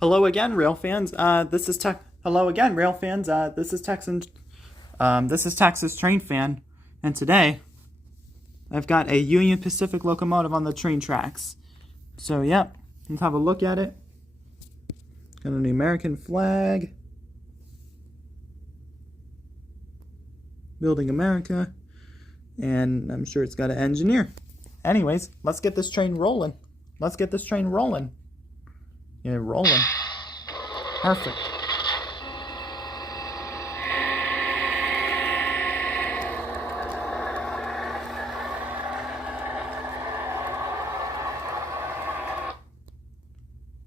Hello again, rail fans. This is Tech. Hello again, rail fans. This is Texan. This is Texas Train Fan, and today I've got a Union Pacific locomotive on the train tracks. So, yep, let's have a look at it. Got an American flag. Building America, and I'm sure it's got an engineer. Anyways, let's get this train rolling. Let's get this train rolling. Get it rolling. Perfect.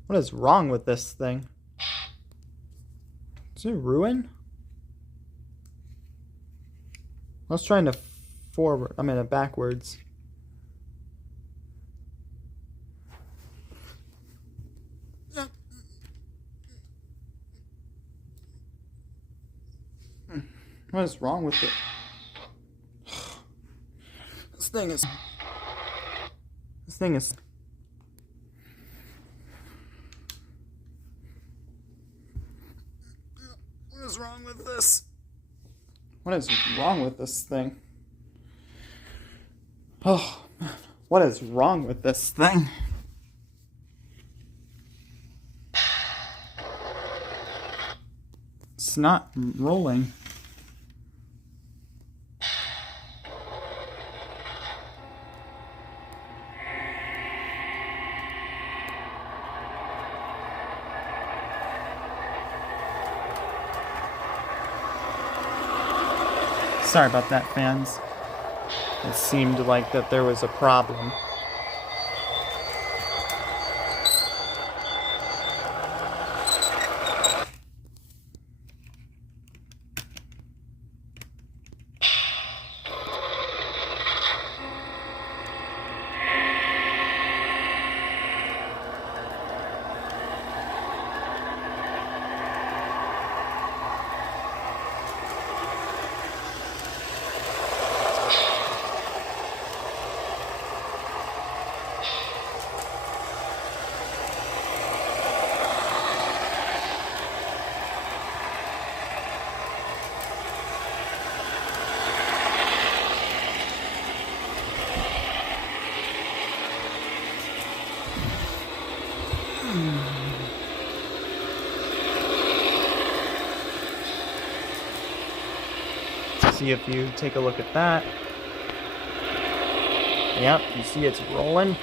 What is wrong with this thing? Is it ruined? I was trying to backwards. What is wrong with it? This thing is... What is wrong with this? What is wrong with this thing? Oh, what is wrong with this thing? It's not rolling. Sorry about that, fans. It seemed like that there was a problem. See if you take a look at that. Yep, you see it's rolling.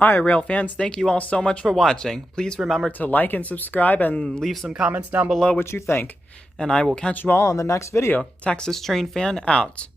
Alright, rail fans, thank you all so much for watching. Please remember to like and subscribe and leave some comments down below what you think. And I will catch you all on the next video. Texas Train Fan out.